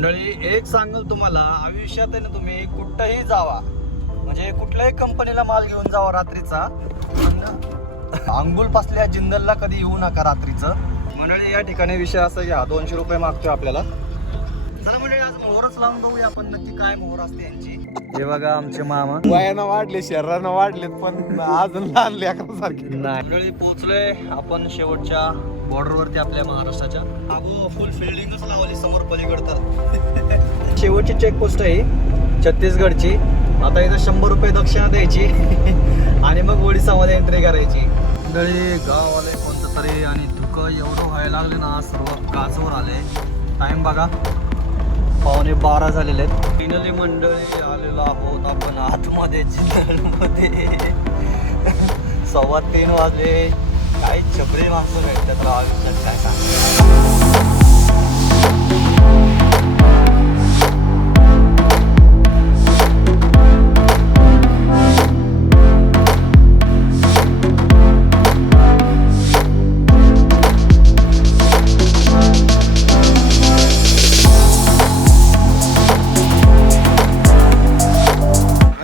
मंडळी एक सांगल तुम्हाला, आयुष्यात आहे ना तुम्ही कुठंही जावा, म्हणजे कुठल्याही कंपनीला माल घेऊन जावा रात्रीचा, पण अंगुल पासल्या जिंदलला कधी येऊ नका रात्रीचं. मंडळी या ठिकाणी विषय असा घ्या, 200 रुपये मागतोय आपल्याला. चला मंडळी आज मोहरच लावून बघूया आपण नक्की काय मोहर असते यांची. हे बघा आमचे मामा वयानं वाढले, शरीरानं वाढलेत, पण अजून लहान लेकरांसारखे नाही. मंडळी पोहोचलोय आपण शेवटच्या बॉर्डर वरती आपल्या महाराष्ट्राच्या. अगो फुल फिल्डिंगच लावली समोर पलीकडे. तर शेवटची चेकपोस्ट आहे छत्तीसगडची. आता इथं 100 रुपये दक्षिणा द्यायची आणि मग ओडिसामध्ये एंट्री करायची. मंडळी गाववाले कोणतं तरी आणि धुकं एवढं व्हायला लागले ना, सर्व काचवर आले. टाइम बघा 11:15 झालेले आहेत. फायनली मंडळी आलेलो आहोत आपण आतमध्ये जिल्ह्यामध्ये. 3:15 वाजले. काही छपरी माणसं भेटतात राव आयुष्यात, काय सांग.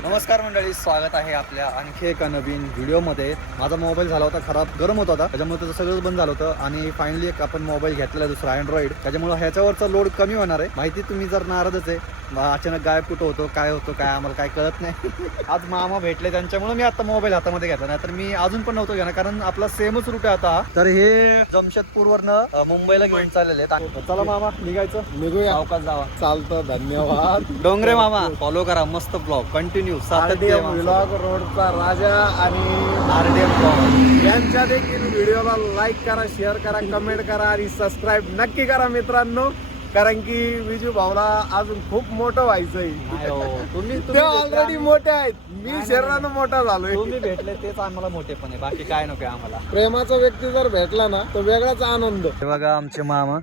नमस्कार मंडळी, स्वागत आहे आपल्या आणखी एका नवीन व्हिडिओमध्ये. माझा मोबाईल झाला होता खराब, गरम होत होता, त्याच्यामुळे त्याचं सगळंच बंद झालं होतं. आणि फायनली एक आपण मोबाईल घेतलेला आहे दुसरा अँड्रॉइड, त्याच्यामुळे ह्याच्यावरचा लोड कमी होणार आहे. माहिती तुम्ही जर नाराजच आहे, अचानक गायब कुठं होतो, काय होतो, काय आम्हाला काय कळत नाही. आज मामा भेटले त्यांच्यामुळे मी आता मोबाईल हातामध्ये घेतला, नाही तर मी अजून पण नव्हतो घेणार, कारण आपला सेमच रूट आहे आता. तर हे जमशेदपूरवरनं मुंबईला घेऊन चाललेले आहेत. चला मामा निघायचं, निघूया. अवकाश जावा. चालतं, धन्यवाद. डोंगरे मामा फॉलो करा, मस्त ब्लॉग कंटिन्यू. RDM व्लॉग रोडचा राजा आणि RDM ब्लॉग यांच्या देखील व्हिडिओला लाईक करा, शेअर करा, कमेंट करा आणि सबस्क्राईब नक्की करा मित्रांनो, कारण की विजू भाऊला अजून खूप मोठं व्हायचंय. ते ऑलरेडी मोठे आहेत, मी शरीरानं मोठा झालोय. तुम्ही भेटले तेच आम्हाला मोठेपण आहे, बाकी काय नको आम्हाला. प्रेमाचा व्यक्ती जर भेटला ना तर वेगळाच आनंद. हे बघा आमचे मामा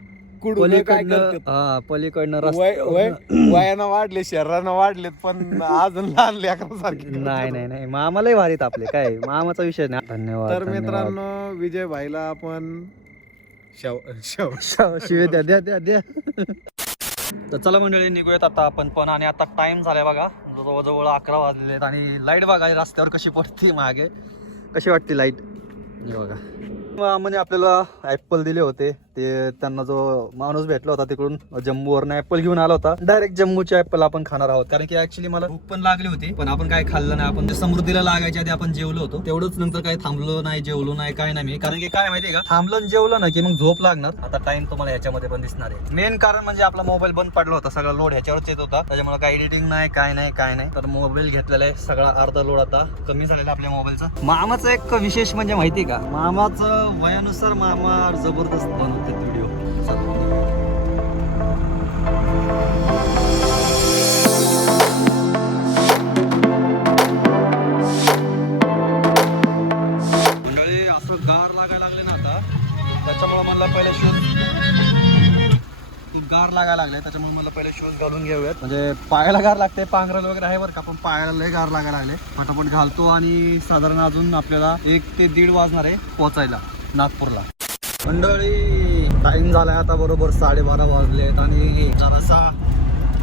पलीकडनं पलीकडनं वयानं वाढले, शरीरानं वाढलेत, पण अजून लहान लेकरांसारखे. नाही मामालाही भारीत आपले, काय मामाचा विषय नाही. धन्यवाद. तर मित्रांनो, विजय भाईला आपण शिवे द्या. तर चला मंडळी निघूयात आता आपण पण. आणि आता टाइम झालाय बघा, जवळजवळ 11 वाजलेले आहेत. आणि लाईट बघा रस्त्यावर कशी पडते मागे, कशी वाटते लाईट हे बघा. म्हणजे आपल्याला ऍपल दिले होते, ते त्यांना जो माणूस भेटला होता तिकडून जम्मूवरनं ऍपल घेऊन आला होता. डायरेक्ट जम्मूचे ऍपल आपण खाणार आहोत, कारण की ऍक्च्युली मला भूक पण लागली होती, पण आपण काय खाल्लं नाही. आपण समृद्धीला लागायच्या आधी आपण जेवलो होतो, तेवढंच. नंतर काही थांबलो नाही, जेवलो नाही, काय नाही मी. कारण की काय माहितीये का, थांबलं जेवलं ना की मग झोप लागणार. आता टाइम तुम्हाला ह्याच्यामध्ये पण दिसणार आहे. मेन कारण म्हणजे आपला मोबाईल बंद पडला होता, सगळा लोड ह्याच्यावरच येत होता, त्याच्यामुळे काही एडिटिंग नाही, काय नाही. तर मोबाईल घेतलेला आहे, सगळा अर्धा लोड आता कमी झालेला आपल्या मोबाईलचा. मामाचं एक विशेष म्हणजे माहिती का, मामाचं वयानुसार मामा जबरदस्त बनवतात व्हिडिओ. मंडळी असं गार लागायला लागले ना आता, त्याच्यामुळे मला पहिले शूज, खूप गार लागायला लागले, त्याच्यामुळे मला पहिले शूज घालून घेऊयात. म्हणजे पायाला गार लागते, पांघराला वगैरे आहे बरं का, पण पायाला लय गार लागायला लागले. फटाफट घालतो आणि साधारण अजून आपल्याला 1 ते 1.5 वाजणार आहे पोहोचायला नागपूरला. मंडळी टाइम झालाय आता बरोबर 12:30 वाजलेत आणि जरासा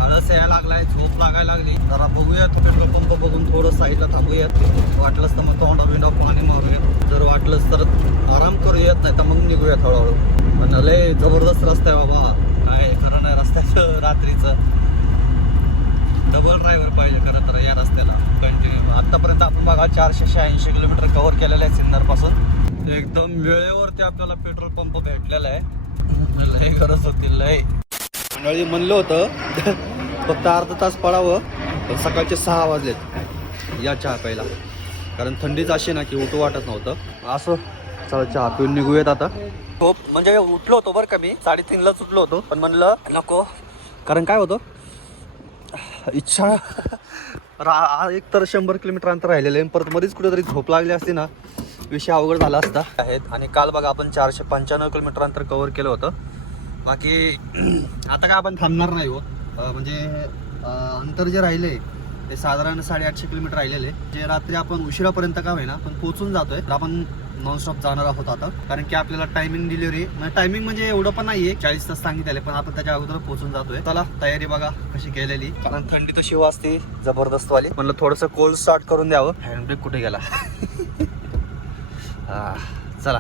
आळस यायला लागलाय, झोप लागायला लागली. जरा बघूयात पेट्रोल पंप बघून थोडं साईडला थांबूयात. वाटलंच तर मग तोंडा पाणी मारूयात, जर वाटलंच तर आराम करूयात, नाही तर मग निघूयात हळूहळू. पण लय जबरदस्त रस्ता आहे बाबा, काय खरं नाही रस्त्याचं. रात्रीचं डबल ड्रायव्हर पाहिजे खरं तर या रस्त्याला कंटिन्यू. आतापर्यंत आपण बघा 480 किलोमीटर कव्हर केलेलं आहे सिन्नर पासून. एकदम वेळेवरती आपल्याला पेट्रोल पंप भेटलेला आहे, लय गरज होती लय. मंडळी म्हणलं होतं फक्त अर्धा तास पडावं, पण सकाळचे 6 वाजलेत या चहा प्यायला, कारण थंडीच अशी ना की उठू वाटत नव्हतं. असं चला चहा पिऊन निघूयात आता. हो म्हणजे उठलो होतो बरं का मी, 3:30लाच उठलो होतो, पण म्हणलं नको, कारण काय होतं इच्छा एक तर 100 किलोमीटर अंतर राहिलेलं आहे, परत मध्येच कुठेतरी झोप लागली असती ना विषय अवघड झाला असता. आहेत आणि काल बघा आपण 495 किलोमीटर अंतर कव्हर केलं होतं. बाकी आता काय आपण थांबणार नाही हो, म्हणजे अंतर जे राहिले ते साधारण 850 किलोमीटर राहिलेले, जे रात्री आपण उशिरापर्यंत का होईना पण पोहोचून जातोय. तर आपण नॉनस्टॉप जाणार आहोत आता, कारण की आपल्याला टायमिंग डिलिव्हरी टायमिंग म्हणजे एवढं पण नाहीये, 40 तास सांगितले, पण आपण त्याच्या अगोदर पोहोचून जातोय. चला तयारी बघा कशी केलेली, कारण थंडी तर शिव असते जबरदस्त वाली. म्हणलं थोडंसं कोल्ड स्टार्ट करून द्यावं. हँड ब्रेक कुठे गेला? चला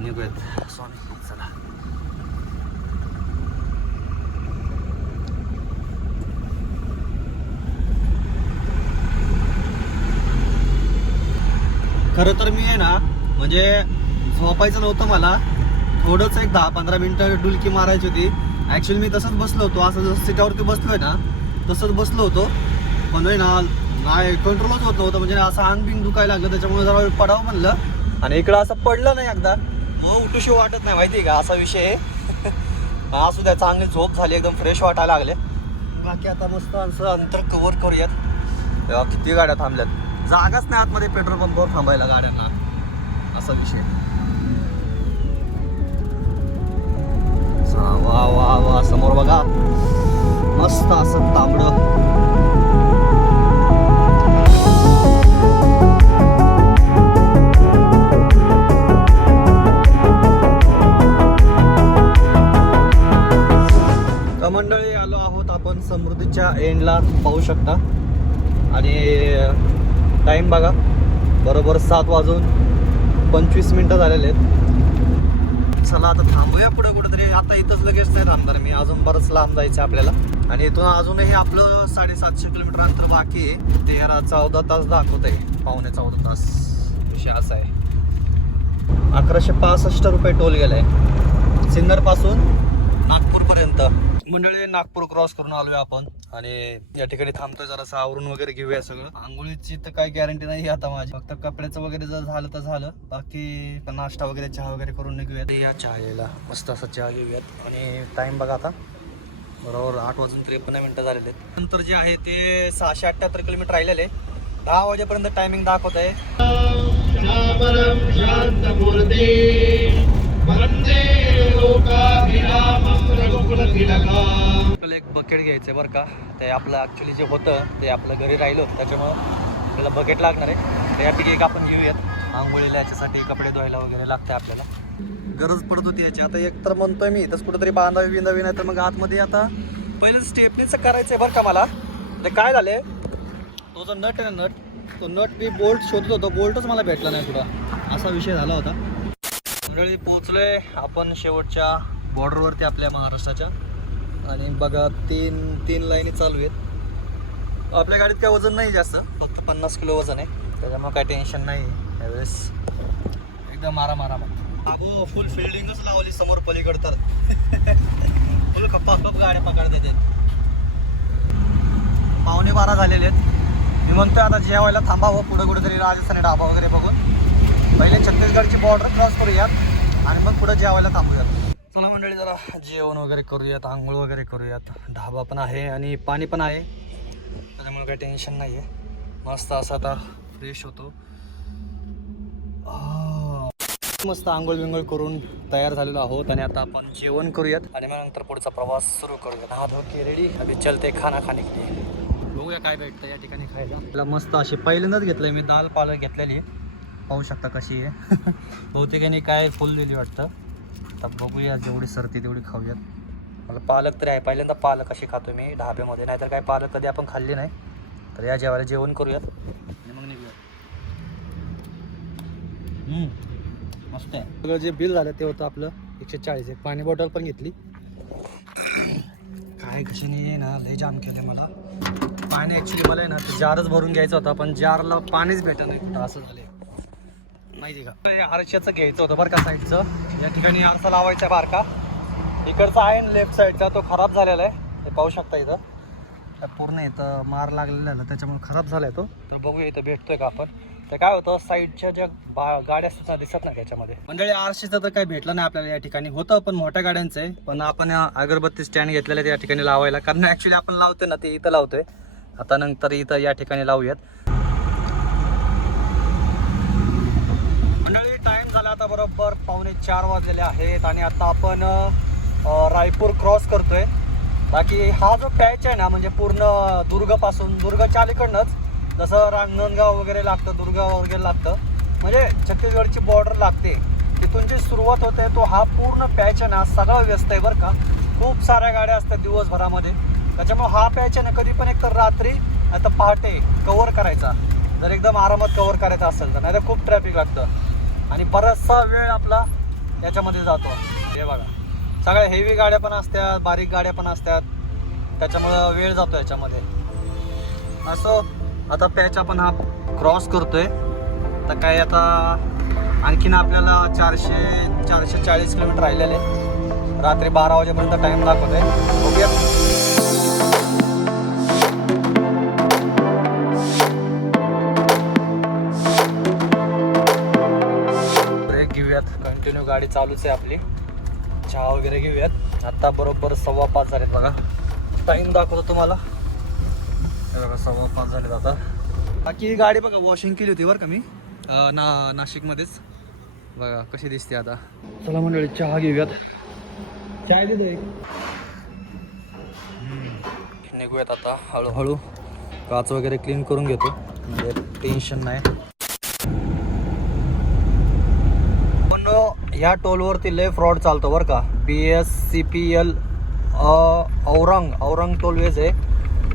निघूयात स्वामी. चला खरं तर मी आहे ना, म्हणजे झोपायचं नव्हतं मला, थोडंच एक 10-15 मिनिटं डुलकी मारायची होती. ॲक्च्युली मी तसंच बसलो होतो, असं जसं सीटावरती बसलोय ना तसंच बसलो होतो, पण आहे ना नाही कंट्रोलच होत नव्हतं. म्हणजे असं अंग बिंग दुखायला लागलं, त्याच्यामुळे जरा वेळ पडावं म्हणलं, आणि इकडं असं पडलं नाही एकदा मग उठूशी वाटत नाही, माहिती आहे का, असा विषय आहे. असू द्या, चांगली झोप झाली, एकदम फ्रेश वाटायला लागले. बाकी आता मस्त असं अंतर कव्हर करूयात. तेव्हा किती गाड्या थांबल्यात, जागाच नाही आतमध्ये पेट्रोल पंपावर थांबायला गाड्यांना, असा विषय. वा वा वा, समोर बघा मस्त असं तांबडं. मंडळी आलो आहोत आपण समृद्धीच्या एंडला, पाहू शकता. आणि टाइम बघा, बरोबर 7:25 झालेले आहेत. चला आता थांबूया पुढे कुठेतरी. आता इथंच लगेच नाही थांबणार मी, अजून बरंच लांब जायचं आपल्याला. आणि इथून अजूनही आपलं 750 किलोमीटर अंतर बाकी आहे. 13-14 तास दाखवत आहे, 14 तास. विषय असा आहे. 1165 रुपये टोल गेलाय सिन्नर पासून नागपूरपर्यंत. मंडळी नागपूर क्रॉस करून आलोय आपण, आणि या ठिकाणी थांबतोय, जरासं आवरून वगैरे घेऊया सगळं. आंघोळीची तर काही गॅरंटी नाही आता माझी, फक्त कपड्याचं वगैरे जर झालं तर झालं, बाकी नाश्ता वगैरे चहा वगैरे करून निघूयात. या चहा यायला मस्त असा चहा घेऊयात. आणि टाइम बघा आता बरोबर 8:53 झालेले आहेत. नंतर जे आहे ते 678 किलोमीटर राहिलेले. 10 वाजेपर्यंत टायमिंग दाखवत आहे. एक बकेट घ्यायचंय बरं का. ते आपलं ऍक्च्युली जे होतं ते आपलं घरी राहिलं, त्याच्यामुळं आपल्याला बकेट लागणार आहे. तर यापैकी एक आपण घेऊयात. आंघोळीला याच्यासाठी कपडे धुवायला वगैरे लागते आपल्याला, गरज पडत होती याची. आता एक तर म्हणतोय मी तसं कुठेतरी बांधावी बिंदावी, नाही तर मग आतमध्ये आता पहिलं स्टेपनीचं करायचंय बरं का मला. ते काय झाले, तो जो नट आहे ना, तो नट मी बोल्ट शोधत होतो, बोल्टच मला भेटला नाही कुठं, असा विषय झाला होता. मंडळी पोचलोय आपण शेवटच्या बॉर्डरवरती आपल्या महाराष्ट्राच्या. आणि बघा तीन लाईनी चालू आहेत. आपल्या गाडीत काय वजन नाही जास्त, फक्त 50 किलो वजन आहे, त्याच्यामुळे काय टेन्शन नाही यावेळेस. एकदम मारा अबो फुल फिल्डिंगच लावली समोर पलीकडे, तर फुल खप्पा गाड्या पकडते ते. 11:15 झालेले आहेत. मी म्हणतोय आता जेवायला थांबावं पुढे कुठेतरी, राजस्थानी ढाबा वगैरे बघून. पहिले छत्तीसगडची बॉर्डर क्रॉस करूयात आणि मग पुढे जेवायला थांबूयात. चला मंडळी, जरा जेवण वगैरे करूयात, आंघोळ वगैरे करूयात. ढाबा पण आहे आणि पाणी पण आहे, त्याच्यामुळे काही टेन्शन नाही आहे. मस्त असं आता फ्रेश होतो. मस्त आंघोळ बिंघोळ करून तयार झालेलो आहोत, आणि आता आपण जेवण करूयात आणि मग नंतर पुढचा प्रवास सुरू करूयात. हात ओके रेडी, अभी चलते खाना खाने के लिए. बघूया काय भेटतं या ठिकाणी खायला. आपल्याला मस्त अशी पहिल्यांदाच घेतलंय मी, दाल पालक घेतलेली, पाहू शकता कशी आहे. बहुतेकाने काय फुल दिली वाटतं. आता बघूया, जेवढी सरती तेवढी खाऊयात. मला पालक तरी आहे, पहिल्यांदा पालक अशी खातो मी ढाब्यामध्ये, नाहीतर काय पालक कधी आपण खाल्ली नाही. तर या जेवायला जेवण करूयात आणि मग निघूयात. मस्त आहे. सगळं जे बिल झालं ते होतं आपलं 140. एक पाणी बॉटल पण घेतली. काय कशाने ना लय जाम केलं मला पाणी. ॲक्च्युली मला आहे ना ते जारच भरून घ्यायचं होता, पण जारला पाणीच भेटत नाही कुठं, असं झालं माहिती का. आरशाचं घ्यायचं होतं बरं का साईडचं. या ठिकाणी आरसा लावायचा बारका, इकडचा आहे ना लेफ्ट साईडचा, तो खराब झालेला आहे. हे पाहू शकता इथं पूर्ण इथं मार लागलेला आहे, त्याच्यामुळे खराब झाला आहे तो. तर बघूया इथं भेटतोय का आपण. तर काय होतं, साईडच्या ज्या गाड्या सुद्धा दिसत नाही त्याच्यामध्ये. म्हणजे आरशीचं तर काही भेटलं नाही आपल्याला या ठिकाणी. होतं पण मोठ्या गाड्यांचं आहे, पण आपण अगरबत्ती स्टँड घेतलेलं आहे या ठिकाणी लावायला, कारण ॲक्च्युली आपण लावतोय ना ते इथं लावतोय. आता नंतर इथं या ठिकाणी लावूयात. मंडळी टाइम झाला आता बरोबर 3:45 वाजलेले आहेत, आणि आता आपण रायपूर क्रॉस करतोय. बाकी हा जो पॅच आहे ना म्हणजे पूर्ण दुर्गपासून दुर्गच्या अलीकडनंच जसं रांजणगाव वगैरे लागतं, दुर्गाव वगैरे लागतं, म्हणजे छत्तीसगडची बॉर्डर लागते, तिथून जी सुरुवात होते तो हा पूर्ण पॅच आहे ना सगळं व्यस्त आहे बरं का. खूप साऱ्या गाड्या असतात दिवसभरामध्ये, त्याच्यामुळे हा पॅच आहे ना कधी पण एक तर रात्री नाही तर पहाटे कव्हर करायचा, जर एकदम आरामात कव्हर करायचा असेल तर, नाही तर खूप ट्रॅफिक लागतं आणि बराचसा वेळ आपला याच्यामध्ये जातो. हे बघा सगळ्या हेवी गाड्या पण असतात, बारीक गाड्या पण असतात, त्याच्यामुळं वेळ जातो याच्यामध्ये. असं आता पॅच आपण हा क्रॉस करतोय, तर काय आता आणखीन आपल्याला 440 किलोमीटर राहिलेले, रात्री 12 वाजेपर्यंत टाइम दाखवतोय. बघूया. ब्रेक घेऊयात, कंटिन्यू गाडी चालूच आहे आपली. चहा वगैरे घेऊयात. आता बरोबर 5:15 झालेत बघा, टाइम दाखवतो तुम्हाला. हे बघा 5:15 झालेत आता. बाकी ही गाडी बघा वॉशिंग केली होती बरं का मी नाशिकमध्येच, बघा कशी दिसते आता. चला मंडळी चहा घेऊयात. चाय दे दे. निघूयात आता हळूहळू. काच वगैरे क्लीन करून घेतो म्हणजे टेन्शन नाही. पण ह्या टोलवरती लय फ्रॉड चालतो बरं का. BSCPL औरंग टोलवेज आहे.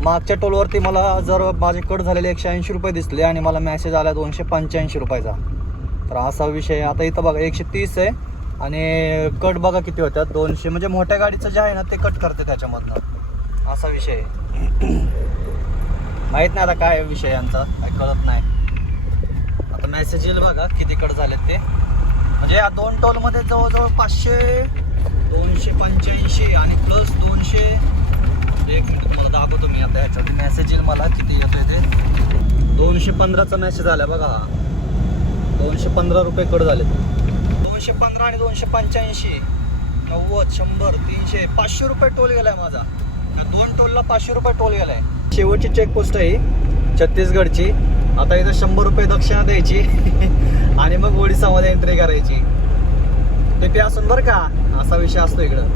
मागच्या टोलवरती मला जर माझे कट झालेले 180 रुपये दिसले आणि मला मेसेज आला 285 रुपयाचा. तर असा विषय. आता इथं बघा 130 आहे आणि कट बघा किती होतात 200, म्हणजे मोठ्या गाडीचं जे आहे ना ते कट करते त्याच्यामधनं. असा विषय आहे. माहीत नाही आता काय विषय यांचा, काय कळत नाही. आता मेसेज येईल बघा किती कट झालेत ते. म्हणजे या 2 टोलमध्ये जवळजवळ 500, 285 आणि प्लस 200. एक मिनिट तुम्हाला दाखवतो मी आता ह्याच्यावरती मेसेज येईल मला किती येतोय ते. 215चा मेसेज आला बघा. 215 रुपये कट झाले. 215 आणि 285, 90, 100, 300, 500 रुपये टोल गेलाय माझा. 2 टोलला 500 रुपये टोल गेलाय. शेवटची चेकपोस्ट आहे छत्तीसगडची. आता इथं 100 रुपये दक्षिणा द्यायची आणि मग ओडिसामध्ये एंट्री करायची. ते असून बरं का असा विषय असतो इकडं.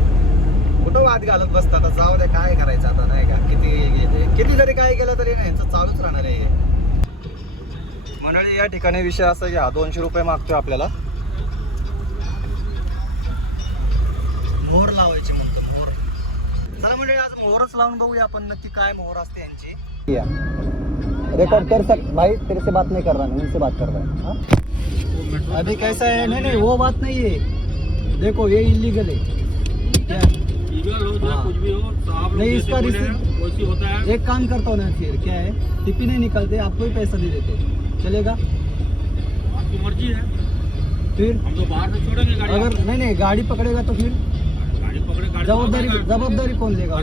कुठं वाद घालत बसतात. आता जाऊ द्या, काय करायचं आता नाही का. किती जरी काय केलं तरी नाही यांचं चालूच राहणार आहे. मंडळी या ठिकाणी विषय असा की हा 200 रुपये मागतोय आपल्याला. मोहर लावायची म्हणतो, मोहर. चला मंडळी आज मोहरच लावून बघूया आपण नक्की काय मोहर असते यांची. रिकॉर्ड कर सक भाई, तेरे से बात नहीं कर रहा, उनसे बात कर रहा है. अभी कैसा है? नहीं वो बात नहीं है. देखो ये इलीगल है. क्या कुछ भी हो नहीं इसका रिसीव होता है. एक काम करता हूँ ना फिर क्या है, टिप्पी नहीं निकलते, आपको ही पैसा दे देते, चलेगा? आपकी मर्जी है. फिर हम तो बाहर से छोड़ेंगे गाड़ी. अगर नहीं गाड़ी पकड़ेगा तो फिर गाड़ी पकड़े जबाबदारी कौन लेगा?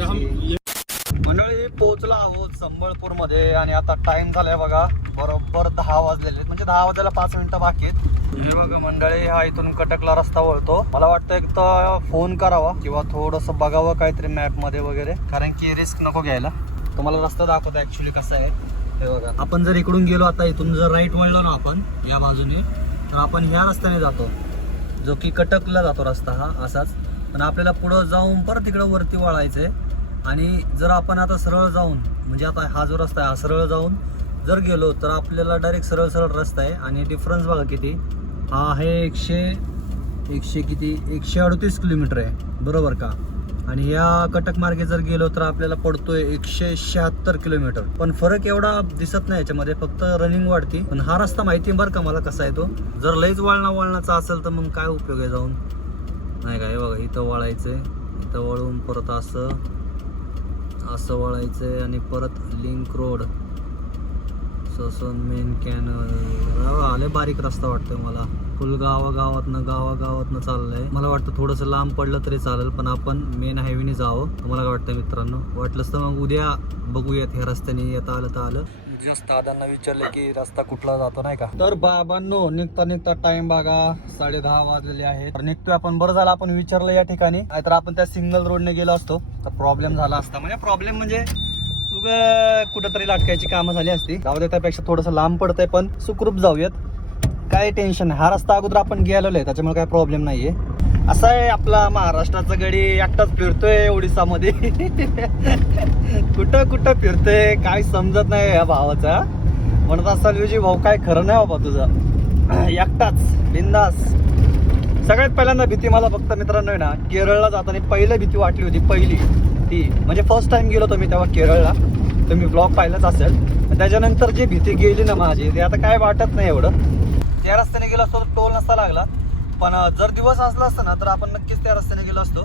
मंडळी पोहोचला आहोत संबळपूर मध्ये आणि आता टाइम झालाय बघा बरोबर 10 वाजलेले, म्हणजे 10 वाजायला 5 मिनिटं बाकी आहेत. हे बघा मंडळी हा इथून कटकला रस्ता वळतो. मला वाटतं एक तर फोन करावा किंवा थोडंसं बघावं काहीतरी मॅप मध्ये वगैरे, कारण की रिस्क नको घ्यायला. तुम्हाला रस्ता दाखवतो ऍक्च्युली कसा आहे. हे बघा आपण जर इकडून गेलो, आता इथून जर राईट वळलो ना आपण या बाजूने, तर आपण ह्या रस्त्याने जातो जो की कटकला जातो रस्ता हा असाच. पण आपल्याला पुढं जाऊन परत तिकडं वरती वळायचंय. आणि जर आपण आता सरळ जाऊन, म्हणजे आता हा जो रस्ता आहे हा सरळ जाऊन जर गेलो तर आपल्याला डायरेक्ट सरळ रस्ता आहे. आणि डिफरन्स बघा किती, हा आहे 138 किलोमीटर आहे बरोबर का. आणि या कटक मार्गे जर गेलो तर आपल्याला पडतोय 176 किलोमीटर. पण फरक एवढा दिसत नाही याच्यामध्ये, फक्त रनिंग वाढती. पण हा रस्ता माहिती बरं का मला कसा आहे तो. जर लईच वळणाचा असेल तर मग काय उपयोग आहे जाऊन, नाही का. हे बघा इथं वळायचंय, इथं वळून परत असं वळायचंय आणि परत link road, Sassoon main canal. आले बारीक रस्ता वाटतोय मला. फुल गावागावातनं चाललंय. मला वाटतं थोडंसं लांब पडलं तरी चालेल, पण आपण मेन हायवेने जावं. तुम्हाला काय वाटतं मित्रांनो? वाटलंच तर मग उद्या बघूयात ह्या रस्त्याने येता आलं. दादांना विचारलं की रस्ता कुठला जातो नाही का. तर बाबांनो निघता टाइम बघा 10:30 वाजलेले आहेत. तर निघतोय आपण. बरं झालं आपण विचारलं या ठिकाणी, नाहीतर आपण त्या सिंगल रोडने गेलो असतो तर प्रॉब्लेम झाला असता. म्हणजे प्रॉब्लेम म्हणजे कुठंतरी लाटकायची कामं झाली असती. जाऊ दे, त्यापेक्षा थोडंसं लांब पडतंय पण सुखरूप जाऊयात, काय टेन्शन नाही. हा रस्ता अगोदर आपण गेलेलो आहे त्याच्यामुळे काय प्रॉब्लेम नाहीये. असा आहे आपला महाराष्ट्राचा गडी, एकटाच फिरतोय ओडिसामध्ये. कुठं कुठं फिरतोय काय समजत नाही या भावाचा. म्हणत असाल विजय भाऊ काय खरं नाही बाबा तुझं, एकटाच बिंदास. सगळ्यात पहिल्यांदा भीती मला फक्त मित्रांनो आहे ना, केरळला जाताना पहिली भीती वाटली होती. पहिली ती म्हणजे फर्स्ट टाइम गेलो होतो मी तेव्हा केरळला, तुम्ही ब्लॉग पाहिलाच असेल. त्याच्यानंतर जी भीती गेली ना माझी, ते आता काय वाटत नाही एवढं. त्या रस्त्याने गेलो असतो तर टोल नसता लागला, पण जर दिवस असला असता ना तर आपण नक्कीच त्या रस्त्याने गेलो असतो.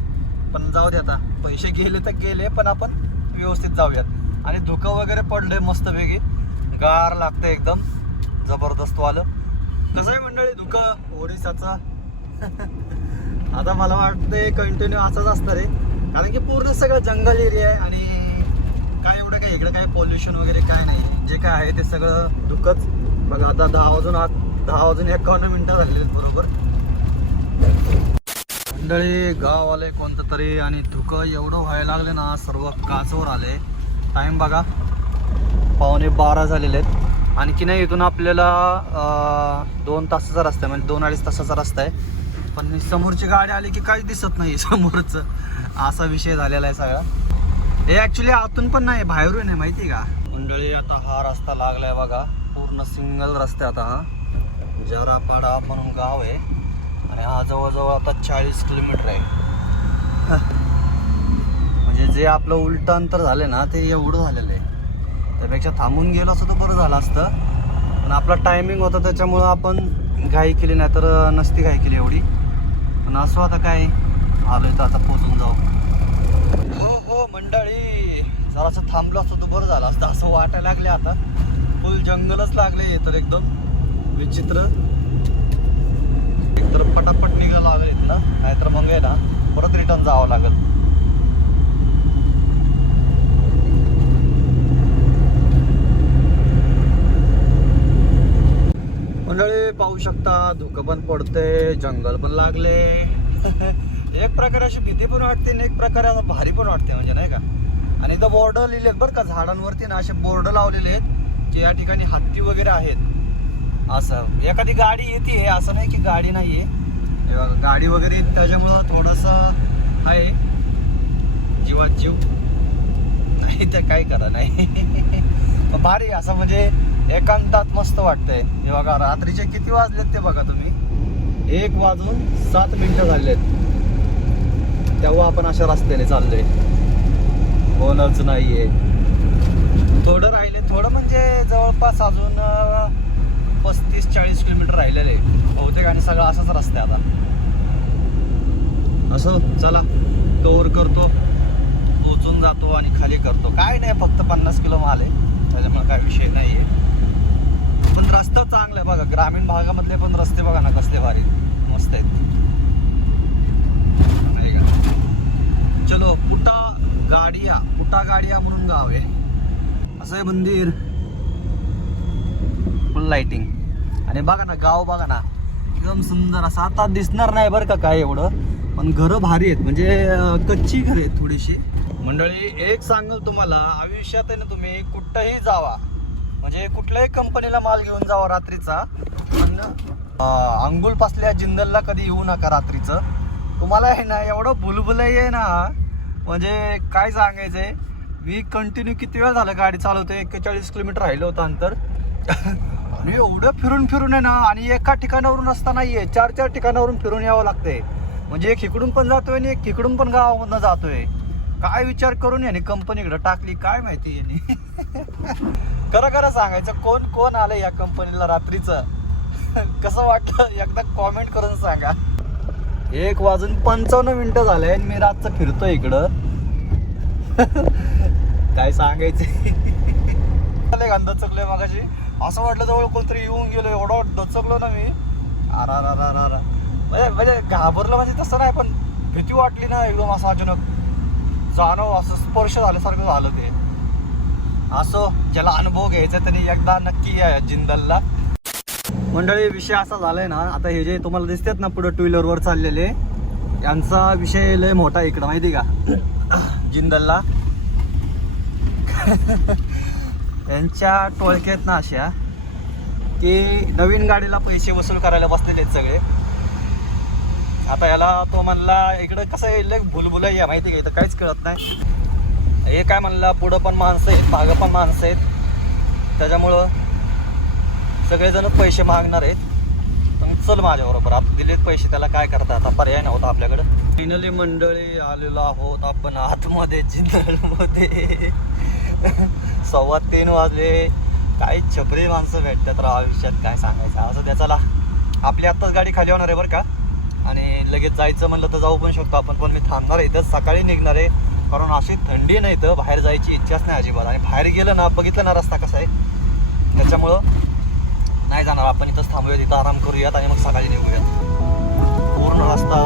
पण जाऊ दे आता, पैसे गेले तर गेले, पण आपण व्यवस्थित जाऊयात. आणि धुकं वगैरे पडले मस्तपैकी, गार लागतं एकदम जबरदस्त वालं. कसं आहे मंडळी धुकं ओडिसाचा. आता मला वाटतंय कंटिन्यू असंच असतं रे, कारण की पूर्ण सगळं जंगल एरिया आहे आणि काय एवढं काय इकडे काय पोल्युशन वगैरे काय नाही. जे काय आहे ते सगळं धुकंच. बघा आता 10 वाजून 51 मिनिटं झालेली आहेत बरोबर. मंडळी गाव आले कोणतं तरी आणि धुकं एवढं व्हायला लागले ना, सर्व काचवर आले. टाइम बघा 11:15 झालेले आहेत. आणखी नाही इथून आपल्याला 2 तासाचा रस्ता आहे, म्हणजे 2-2.5 तासाचा रस्ता आहे. पण समोरची गाडी आली की काहीच दिसत नाही समोरचं, असा विषय झालेला आहे सगळा. हे ॲक्च्युली आतून पण नाही बाहेरून आहे माहिती का मंडळी. आता हा रस्ता लागलाय बघा, पूर्ण सिंगल रस्ता. आता हा जरापाडा म्हणून गाव आहे आणि हा जवळजवळ आता 40 किलोमीटर आहे. म्हणजे जे आपलं उलट अंतर झालं ना ते एवढं झालेलं आहे. त्यापेक्षा थांबून गेलो असं तर बरं झालं असतं, पण आपला टायमिंग होता त्याच्यामुळं आपण घाई केली, नाही तर नसती घाई केली एवढी. पण असं आता काय आलोय तर आता पोचून जाऊ. हो मंडळी, जरासं थांबलो असतो तर बरं झालं असतं असं वाटायला लागले. आता फुल जंगलच लागले तर एकदम विचित्र. एकतर पटापट निघायला लागलेत ना, नाहीतर मग आहे ना परत रिटर्न जावं लागेल. मंडळी पाहू शकता धुकं पण पडते, जंगल पण लागले. एक प्रकारे अशी भीती पण वाटते आणि एक प्रकारे असं भारी पण वाटते, म्हणजे नाही का. आणि इथं बोर्ड लिहिलेत बरं का, झाडांवरती ना असे बोर्ड लावलेले आहेत की या ठिकाणी हत्ती वगैरे आहेत. असं एखादी गाडी येते, असं नाही की गाडी नाही आहे, गाडी वगैरे येते, त्याच्यामुळं थोडंसं आहे जीवात जीव नाही तर काय करा नाही. भारी असं म्हणजे एकांतात मस्त वाटतंय. हे बघा रात्रीचे किती वाजलेत ते बघा तुम्ही, 1:07 झालेत. तेव्हा आपण अशा रस्त्याने चाललोय, कोणच नाहीये. थोडं राहिले, थोडं म्हणजे जवळपास अजून 35-40 किलोमीटर राहिलेले बहुतेक, आणि सगळं असाच रस्ता आहे आता. असं चला कव्हर करतो, पोचून जातो आणि खाली करतो. काय नाही, फक्त 50 किलो माल आहे, त्याच्यामुळे काय विषय नाही आहे. पण रस्ता चांगला आहे बघा, ग्रामीण भागामधले पण रस्ते बघा ना कसले भारी मस्त आहेत. चलो पुटा गाडिया म्हणून गाव आहे. असं आहे मंदिर, फुल लाइटिंग. आणि बघा ना गाव बघा ना एकदम सुंदर असं. आता दिसणार नाही बरं का काय एवढं, पण घरं भारी आहेत, म्हणजे कच्ची घरं आहेत थोडीशी. मंडळी एक सांगेल तुम्हाला, आयुष्यात आहे ना तुम्ही कुठंही जावा, म्हणजे कुठल्याही कंपनीला माल घेऊन जावा रात्रीचा, पण अंगुल पासल्या जिंदलला कधी येऊ नका रात्रीचं. तुम्हाला आहे ना एवढं बुलबुलही आहे ना, म्हणजे काय सांगायचंय. मी कंटिन्यू किती वेळ झालं गाडी चालवतोय, 41 किलोमीटर राहिलं होतं अंतर. आणि एवढं फिरून आहे ना, आणि एका ठिकाणावरून रस्ता नाहीये, 4 ठिकाणावरून फिरून यावं लागतंय. म्हणजे एक इकडून पण जातोय आणि एक इकडून पण गावामधनं जातोय. काय विचार करून याने कंपनीकडे टाकली काय माहिती याने. खरं सांगायचं, कोण आलं या कंपनीला रात्रीचं, कसं वाटलं एकदा कॉमेंट करून सांगा. 1:55 झालंय आणि मी रातचं फिरतोय इकडं. काय सांगायचं. दचकलोय मगाशी, असं वाटलं जवळ कोणतरी येऊन गेलो, एवढं दचकलो ना मी. म्हणजे घाबरलं म्हणजे तसं नाही, पण भीती वाटली ना एकदम. असं अचानक जाणव, असं स्पर्श झाल्यासारखं झालं ते. असं ज्याला अनुभव घ्यायचा त्यांनी एकदा नक्की या जिंदलला. मंडळी विषय असा झालाय ना, आता हे जे तुम्हाला दिसतात ना पुढे 2 व्हीलरवर चाललेले, यांचा विषय लय मोठा इकडं माहिती का जिंदलला. यांच्या टोळक्यात ना अशा की नवीन गाडीला पैसे वसूल करायला बसलेले आहेत सगळे. आता याला तो म्हणला इकडं कसं आहे भुलभुला या माहिती का इथं काहीच कळत नाही. हे काय म्हणला पुढं पण माणसं आहेत मागं पण माणसं आहेत त्याच्यामुळं सगळेजण पैसे मागणार आहेत. पण चल माझ्याबरोबर आता दिलेत पैसे त्याला काय करता आता पर्याय नव्हता आपल्याकडं. फायनली मंडळी आलेलो आहोत आपण आतमध्ये जिंदलमध्ये 2:15 वाजले. काही छपरी माणसं भेटतात राव आयुष्यात काय सांगायचं. असं त्याच्याला आपली आत्ताच गाडी खाली होणार आहे बरं का आणि लगेच जायचं म्हणलं तर जाऊ पण शकतो आपण. पण मी थांबणार आहे इथं सकाळी निघणार आहे कारण अशी थंडी नाही तर बाहेर जायची इच्छाच नाही अजिबात. आणि बाहेर गेलं ना बघितलं ना रस्ता कसा आहे त्याच्यामुळं नाही जाणार आपण. इथंच थांबूयात इथं आराम करूयात आणि मग सकाळी निघूयात. पूर्ण रस्ता